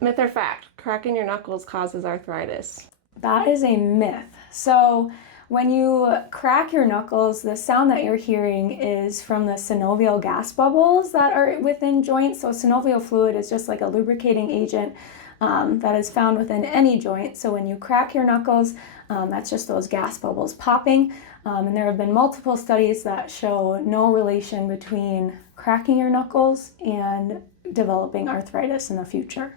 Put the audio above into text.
Myth or fact, cracking your knuckles causes arthritis? That is a myth. So when you crack your knuckles, the sound that you're hearing is from the synovial gas bubbles that are within joints. So synovial fluid is just like a lubricating agent that is found within any joint. So when you crack your knuckles, that's just those gas bubbles popping. And there have been multiple studies that show no relation between cracking your knuckles and developing arthritis in the future.